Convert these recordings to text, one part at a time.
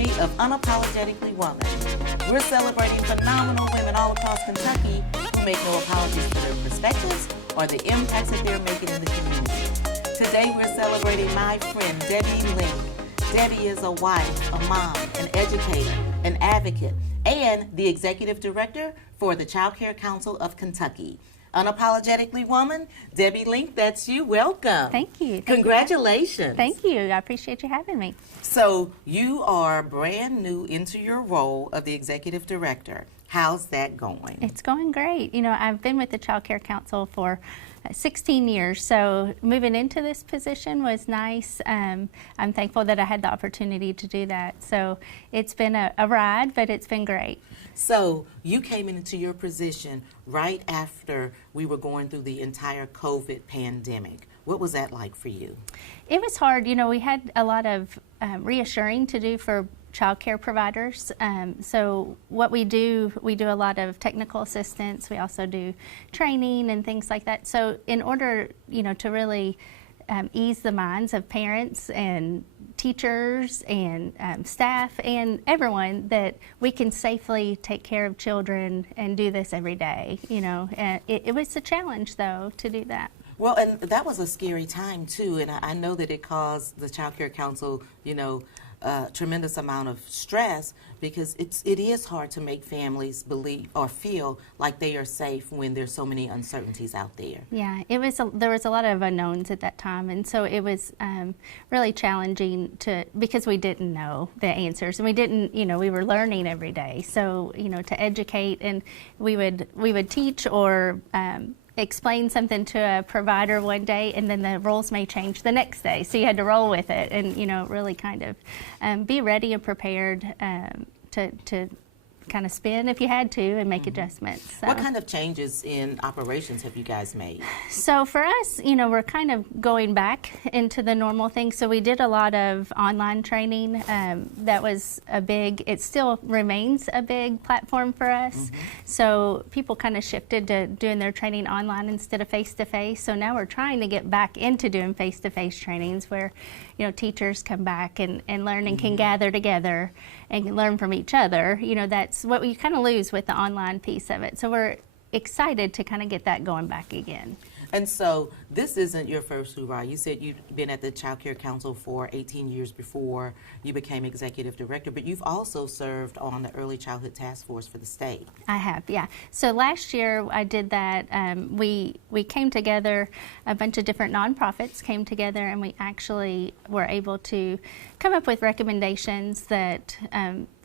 anniversary of Unapologetically Woman. We're celebrating phenomenal women all across Kentucky who make no apologies for their perspectives or the impacts that they're making in the community. Today we're celebrating my friend Debbie Link. Debbie is a wife, a mom, an educator, an advocate, and the executive director for the Child Care Council of Kentucky. Unapologetically Woman, Debbie Link, that's you. Welcome. Thank you. Congratulations. Thank you. I appreciate you having me. So you are brand new into your role of the executive director. How's that going? It's going great. You know, I've been with the Child Care Council for 16 years, so moving into this position was nice. I'm thankful that I had the opportunity to do that. So it's been a ride, but it's been great. So you came into your position right after we were going through the entire COVID pandemic. What was that like for you? It was hard. You know, we had a lot of reassuring to do for child care providers. So what we do a lot of technical assistance. We also do training and things like that. So in order, you know, to really ease the minds of parents and teachers and staff and everyone that we can safely take care of children and do this every day, you know. It was a challenge, though, to do that. Well, and that was a scary time, too, and I know that it caused the Child Care Council, you know, tremendous amount of stress because it is hard to make families believe or feel like they are safe when there's so many uncertainties out there. Yeah, there was a lot of unknowns at that time, and so it was really challenging because we didn't know the answers, and we didn't, you know, we were learning every day. So, you know, to educate, and we would teach or explain something to a provider one day, and then the roles may change the next day. So you had to roll with it, and you know, really kind of be ready and prepared to kind of spin if you had to and make adjustments. So. What kind of changes in operations have you guys made? So for us, you know, we're kind of going back into the normal thing. So we did a lot of online training. That was it still remains a big platform for us. So people kind of shifted to doing their training online instead of face-to-face. So now we're trying to get back into doing face-to-face trainings where, you know, teachers come back and learn and can gather together and learn from each other. You know, that's what we kind of lose with the online piece of it. So we're excited to kind of get that going back again. And so this isn't your first hurrah. You said you've been at the Child Care Council for 18 years before you became executive director, but you've also served on the Early Childhood Task Force for the state. I have, yeah. So last year I did that. We came together, a bunch of different nonprofits came together, and we actually were able to come up with recommendations that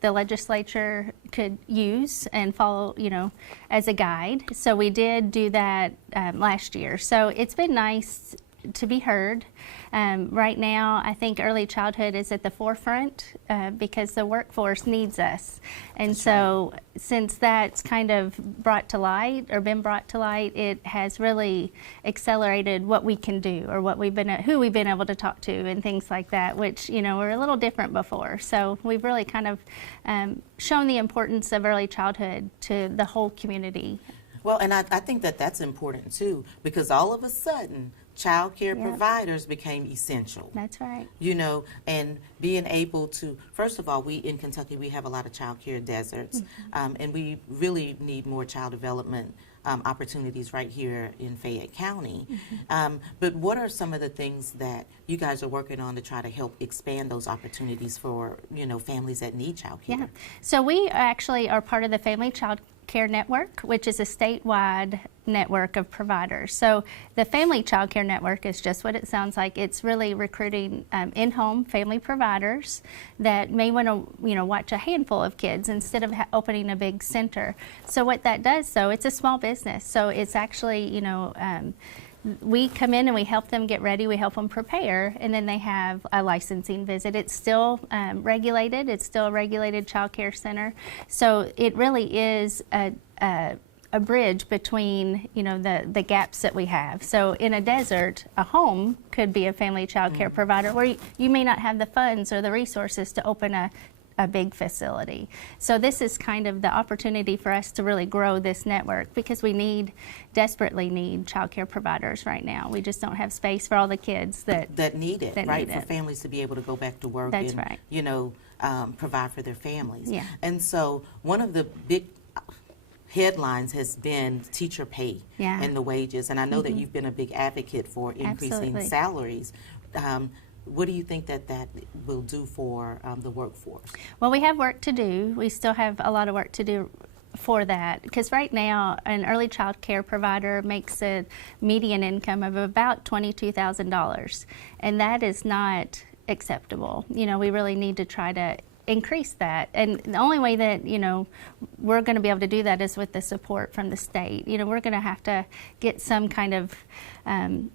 the legislature could use and follow, you know, as a guide. So we did do that last year. So it's been nice to be heard. Right now, I think early childhood is at the forefront because the workforce needs us. And that's so right. Since that's kind of been brought to light, it has really accelerated what we can do or who we've been able to talk to and things like that, which, you know, were a little different before. So we've really kind of shown the importance of early childhood to the whole community. Well, and I think that that's important too, because all of a sudden, child care providers became essential. That's right. You know, and being able to, first of all, in Kentucky, we have a lot of child care deserts, and we really need more child development opportunities right here in Fayette County. But what are some of the things that you guys are working on to try to help expand those opportunities for, you know, families that need child care? Yeah. So we actually are part of the Family Child Care Network, which is a statewide network of providers. So the Family Child Care Network is just what it sounds like. It's really recruiting in-home family providers that may want to, you know, watch a handful of kids instead of opening a big center. So what that does, though, it's a small business. So it's actually, you know, we come in and we help them get ready, we help them prepare, and then they have a licensing visit. It's still regulated, it's still a regulated child care center. So it really is a bridge between, you know, the gaps that we have. So in a desert, a home could be a family child care provider where you may not have the funds or the resources to open a a big facility. So this is kind of the opportunity for us to really grow this network, because we desperately need child care providers right now. We just don't have space for all the kids that need it, that right? need For it. families to be able to go back to work That's and, right. you know, provide for their families. Yeah. And so one of the big headlines has been teacher pay Yeah. and the wages. And I know that you've been a big advocate for increasing Absolutely. salaries. What do you think that will do for the workforce? Well, we have work to do. We still have a lot of work to do for that, because right now an early child care provider makes a median income of about $22,000, and that is not acceptable. You know, we really need to try to increase that, and the only way that, you know, we're going to be able to do that is with the support from the state. You know, we're going to have to get some kind of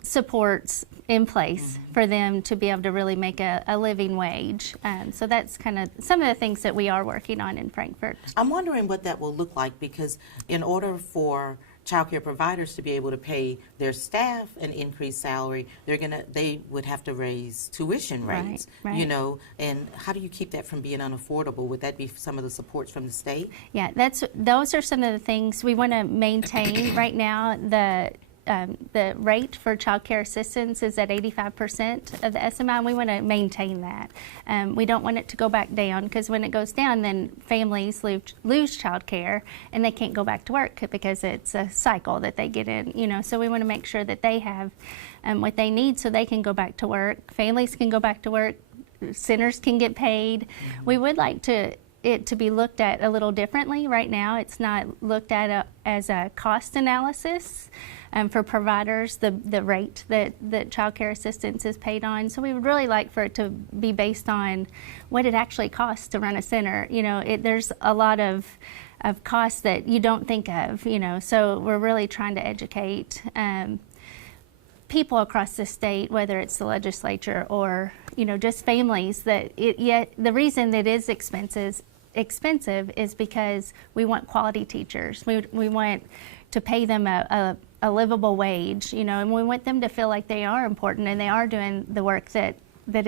supports in place for them to be able to really make a living wage. So that's kind of some of the things that we are working on in Frankfort. I'm wondering what that will look like, because in order for child care providers to be able to pay their staff an increased salary, they would have to raise tuition rates, Right. you know, and how do you keep that from being unaffordable? Would that be some of the supports from the state? Yeah, those are some of the things we want to maintain. Right now, the rate for child care assistance is at 85% of the SMI, and we want to maintain that. We don't want it to go back down, because when it goes down, then families lose child care and they can't go back to work, because it's a cycle that they get in, you know. So we want to make sure that they have what they need so they can go back to work. Families can go back to work. Centers can get paid. We would like it to be looked at a little differently. Right now, it's not looked at as a cost analysis for providers, the rate that child care assistance is paid on. So we would really like for it to be based on what it actually costs to run a center. You know, there's a lot of costs that you don't think of, you know, so we're really trying to educate people across the state, whether it's the legislature or, you know, just families, that the reason that it is expensive is because we want quality teachers. We want to pay them a livable wage, you know, and we want them to feel like they are important and they are doing the work that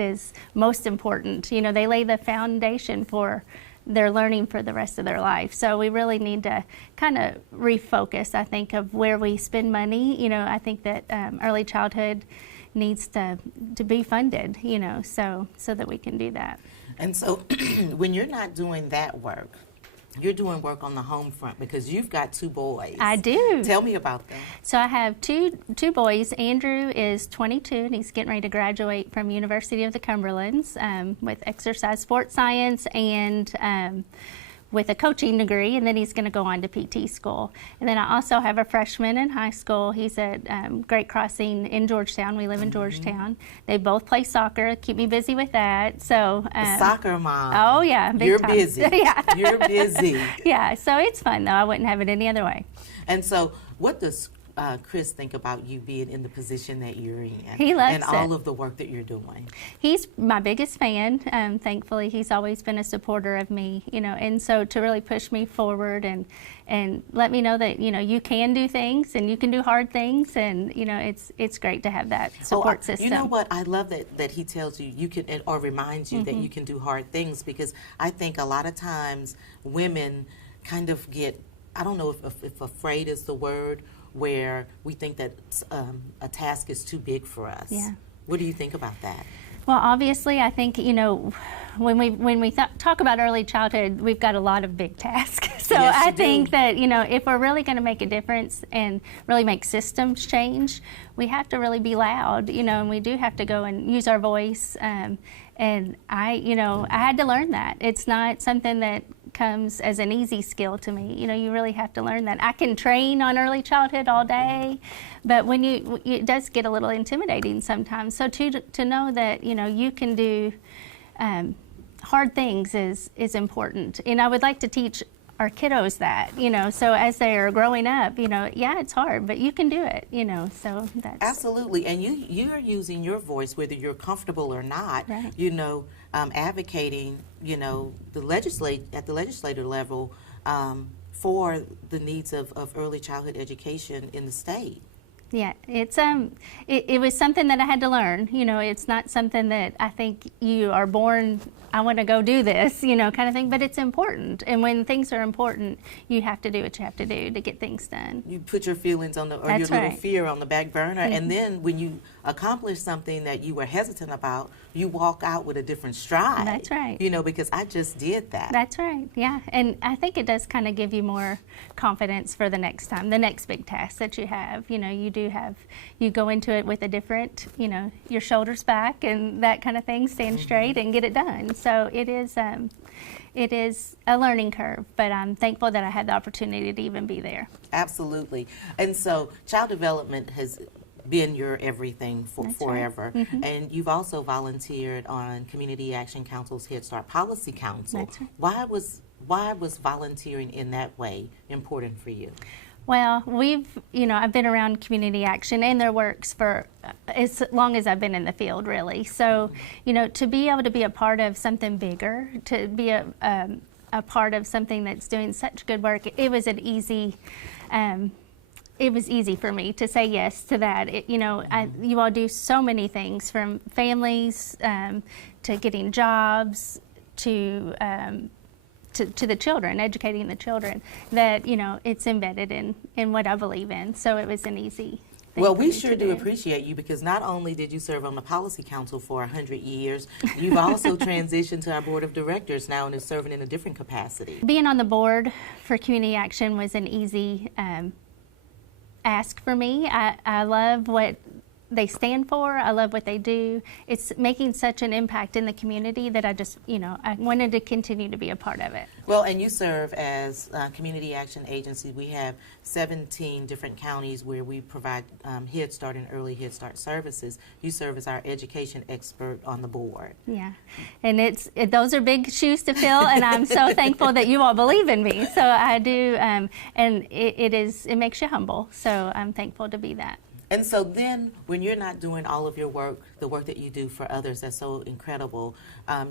is most important. You know, they lay the foundation for their learning for the rest of their life. So we really need to kind of refocus, I think, of where we spend money. You know, I think that early childhood needs to be funded, you know, so that we can do that. And so when you're not doing that work, you're doing work on the home front, because you've got 2 boys. I do. Tell me about them. So I have two boys. Andrew is 22, and he's getting ready to graduate from University of the Cumberlands with exercise sports science and with a coaching degree, and then he's going to go on to PT school. And then I also have a freshman in high school. He's at Great Crossing in Georgetown. We live in Georgetown. They both play soccer. Keep me busy with that. So Soccer mom. Oh yeah, big You're time. busy. Yeah. You're busy. Yeah, so it's fun though. I wouldn't have it any other way. And so what does Chris think about you being in the position that you're in? He loves and all of the work that you're doing. He's my biggest fan. Thankfully, he's always been a supporter of me, you know, and so to really push me forward and let me know that, you know, you can do things and you can do hard things, and, you know, it's great to have that support system. You know what? I love that he tells you can, or reminds you that you can do hard things, because I think a lot of times women kind of get, I don't know if afraid is the word, where we think that a task is too big for us. Yeah. What do you think about that? Well, obviously, I think, you know, when we talk about early childhood, we've got a lot of big tasks. So Yes, I you think do. that, you know, if we're really going to make a difference and really make systems change, we have to really be loud, you know, and we do have to go and use our voice. And I had to learn that. It's not something that comes as an easy skill to me. You know, you really have to learn that. I can train on early childhood all day, but when it does get a little intimidating sometimes. So to know that, you know, you can do hard things is important. And I would like to teach our kiddos that, you know, so as they're growing up, you know, yeah, it's hard, but you can do it, you know, so that's... Absolutely, and you're using your voice, whether you're comfortable or not, Right. you know, advocating, you know, at the legislative level for the needs of early childhood education in the state. Yeah, it was something that I had to learn. You know, it's not something that I think you are born, I want to go do this, you know, kind of thing, but it's important. And when things are important, you have to do what you have to do to get things done. You put your feelings on That's your little right. fear on the back burner, and then when you accomplish something that you were hesitant about, you walk out with a different stride. That's right. You know, because I just did that. That's right, yeah. And I think it does kind of give you more confidence for the next time, the next big task that you have. You know, you go into it with a different, you know, your shoulders back and that kind of thing, stand straight and get it done. So it is a learning curve, but I'm thankful that I had the opportunity to even be there. Absolutely. And so child development has been your everything forever. Right. And you've also volunteered on Community Action Council's Head Start Policy Council. That's right. Why was volunteering in that way important for you? Well, I've been around community action and their works for as long as I've been in the field, really. So, you know, to be able to be a part of something bigger, to be a part of something that's doing such good work, it was easy for me to say yes to that. You all do so many things, from families to getting jobs to the children, educating the children, that, you know, it's embedded in what I believe in. So it was an easy thing. Well, for we me sure to do appreciate you, because not only did you serve on the Policy Council for 100 years, you've also transitioned to our Board of Directors now and is serving in a different capacity. Being on the board for Community Action was an easy ask for me. I love what they stand for. I love what they do. It's making such an impact in the community that I wanted to continue to be a part of it. Well, and you serve as Community Action Agency. We have 17 different counties where we provide Head Start and early Head Start services. You serve as our education expert on the board. Yeah, and those are big shoes to fill, and I'm so thankful that you all believe in me. So I do, and it makes you humble. So I'm thankful to be that. And so then, when you're not doing all of your work, the work that you do for others that's so incredible,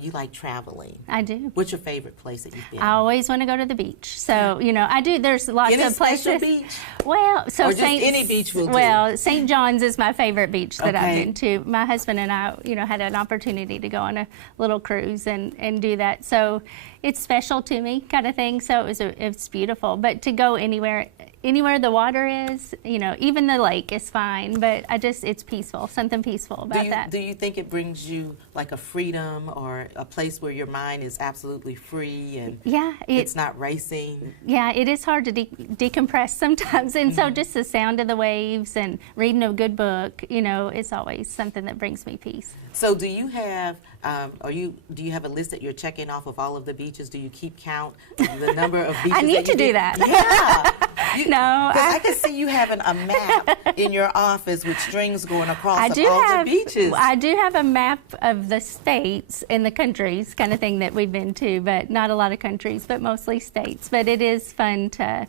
you like traveling. I do. What's your favorite place that you've been? I always want to go to the beach. So, you know, I do. There's lots of places. Any special beach? Well, so or just any beach will do? Well, St. John's is my favorite beach that I've Okay. been to. My husband and I, you know, had an opportunity to go on a little cruise and do that. So it's special to me, kind of thing. So it's beautiful. But to go anywhere the water is, you know, even the lake is fine. But it's peaceful, something peaceful about that. Do you think it brings you like a freedom or a place where your mind is absolutely free and it's not racing? Yeah, it is hard to decompress sometimes. And so just the sound of the waves and reading a good book, you know, it's always something that brings me peace. So do you have do you have a list that you're checking off of all of the beaches? Do you keep count the number of beaches? I need to do that. Yeah. No, I can see you having a map in your office with strings going across all the beaches. I do have a map of the states and the countries, kind of thing, that we've been to, but not a lot of countries, but mostly states. But it is fun to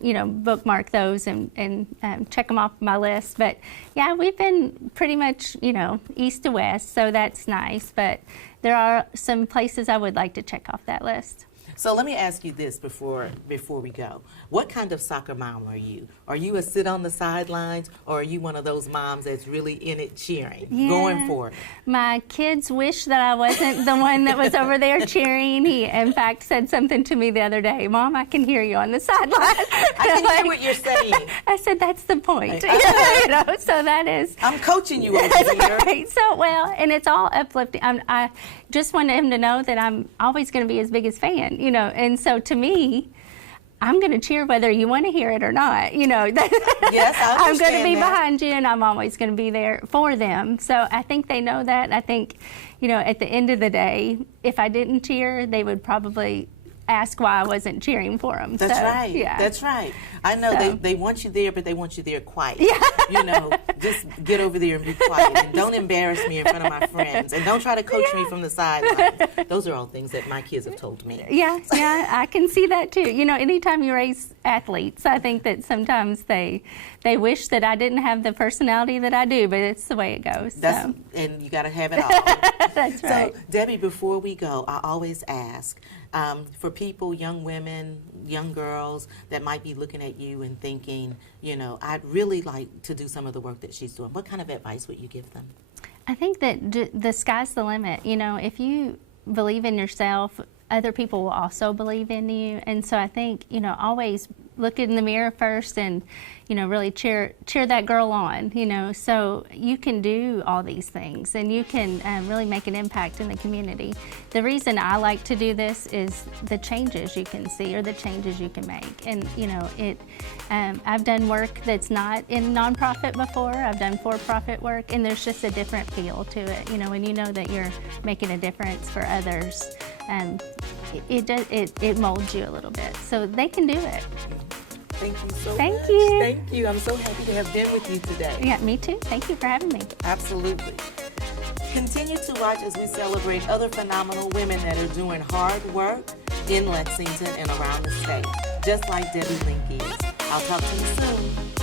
you know, bookmark those and check them off my list. But yeah, we've been pretty much, you know, east to west, so that's nice. But there are some places I would like to check off that list. So let me ask you this before we go. What kind of soccer mom are you? Are you a sit on the sidelines, or are you one of those moms that's really in it cheering, going for it? My kids wish that I wasn't the one that was over there cheering. He, in fact, said something to me the other day. Mom, I can hear you on the sideline. I can hear what you're saying. I said, that's the point. You know, so that is. I'm coaching you over here. Right. So, well, and it's all uplifting. I just wanted him to know that I'm always going to be his biggest fan, you know. And so to me, I'm going to cheer whether you want to hear it or not, you know. Yes, I I'm going to be that. behind you, and I'm always going to be there for them. So I think they know that. I think, you know, at the end of the day, if I didn't cheer, they would probably ask why I wasn't cheering for them. That's so, right. Yeah. That's right. I know So. they want you there, but they want you there quiet. Yeah. You know, just get over there and be quiet, and don't embarrass me in front of my friends, and don't try to coach me from the sidelines. Those are all things that my kids have told me. Yeah, I can see that too. You know, anytime you raise athletes, I think that sometimes they wish that I didn't have the personality that I do, but it's the way it goes. And you got to have it all. That's right. So, Debbie, before we go, I always ask, For people, young women, young girls that might be looking at you and thinking, you know, I'd really like to do some of the work that she's doing, what kind of advice would you give them? I think that the sky's the limit. You know, if you believe in yourself, other people will also believe in you. And so I think, you know, always look in the mirror first and, you know, really cheer that girl on, you know. So you can do all these things and you can really make an impact in the community. The reason I like to do this is the changes you can see or the changes you can make. And, you know, I've done work that's not in nonprofit before. I've done for-profit work, and there's just a different feel to it. You know, when you know that you're making a difference for others, it molds you a little bit. So they can do it. Thank you so much. Thank you. Thank you. I'm so happy to have been with you today. Yeah, me too. Thank you for having me. Absolutely. Continue to watch as we celebrate other phenomenal women that are doing hard work in Lexington and around the state, just like Debbie Link is. I'll talk to you soon.